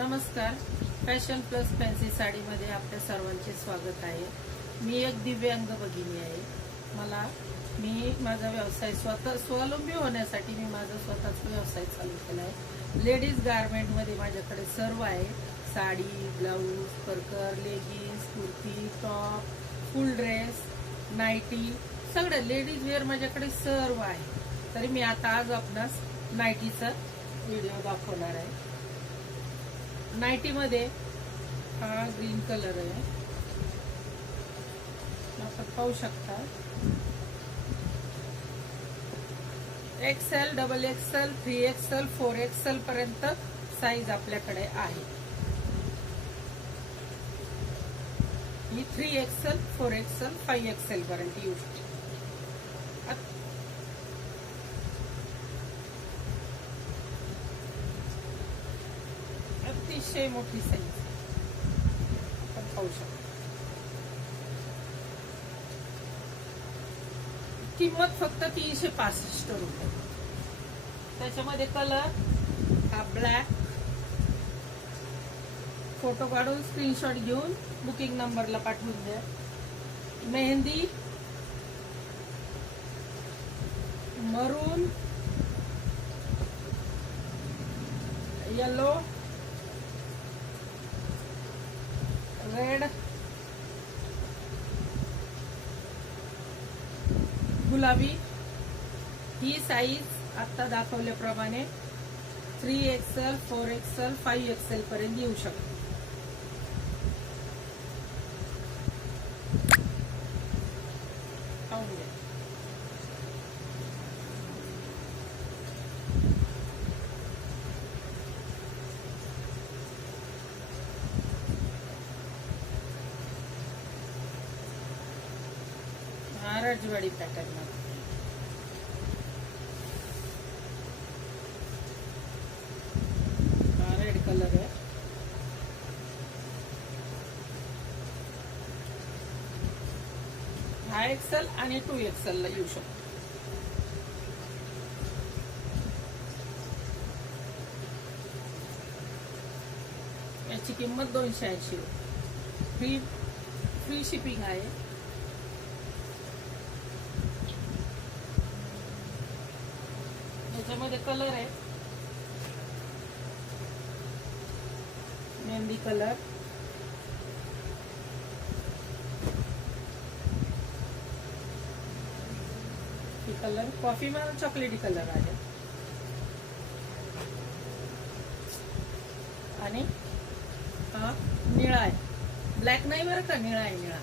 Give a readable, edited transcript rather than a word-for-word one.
नमस्कार. Fashion plus fancy साडीमध्ये आपल्या सर्वांचे स्वागत आहे. मी एक दिव्यांग भगिनी आहे. मी माझा व्यवसाय स्वावलंबी होण्यासाठी मी माझा स्वतःचा व्यवसाय चालू केला आहे. लेडीज गारमेंटमध्ये माझ्याकडे सर्व आहे. साडी, ब्लाऊज, परकर, leggings, kurti, top, full dress, nightie, सगळं लेडीज वेअर माझ्याकडे सर्व आहे. तरी मी आज आपणास नाईटीचा व्हिडिओ दाखवणार आहे. नाईटीमध्ये हा ग्रीन कलर आहे, आपण पाहू शकता. XL, XXL, 3XL, 4XL पर्यंत साईज आपल्याकडे आहे. ही 3XL, 4XL, 5XL पर्यंत येऊ शकते. अतिशय मोठी साईज आपण पाहू शकतो. किंमत फक्त 365 रुपये. त्याच्यामध्ये कलर हा ब्लॅक. फोटो काढून स्क्रीनशॉट घेऊन बुकिंग नंबरला पाठवून द्या. मेहंदी, मरून, येलो, रेड, गुलाबी. ही साईज आता दाखवल्याप्रमाणे 3XL, 4XL, 5XL पर्यंत येऊ शकते. पाहून घ्या. राजवाडी पॅटर्न रेड कलर आहे. हा XL आणि 2XL ला येऊ शकतो. याची किंमत 280. फ्री शिपिंग आहे. याच्यामध्ये कलर आहे मेहंदी कलर, ही कलर कॉफी मध्ये चॉकलेटी कलर आहे. आणि हा निळा आहे. ब्लॅक नाही बरं का, निळा आहे. निळा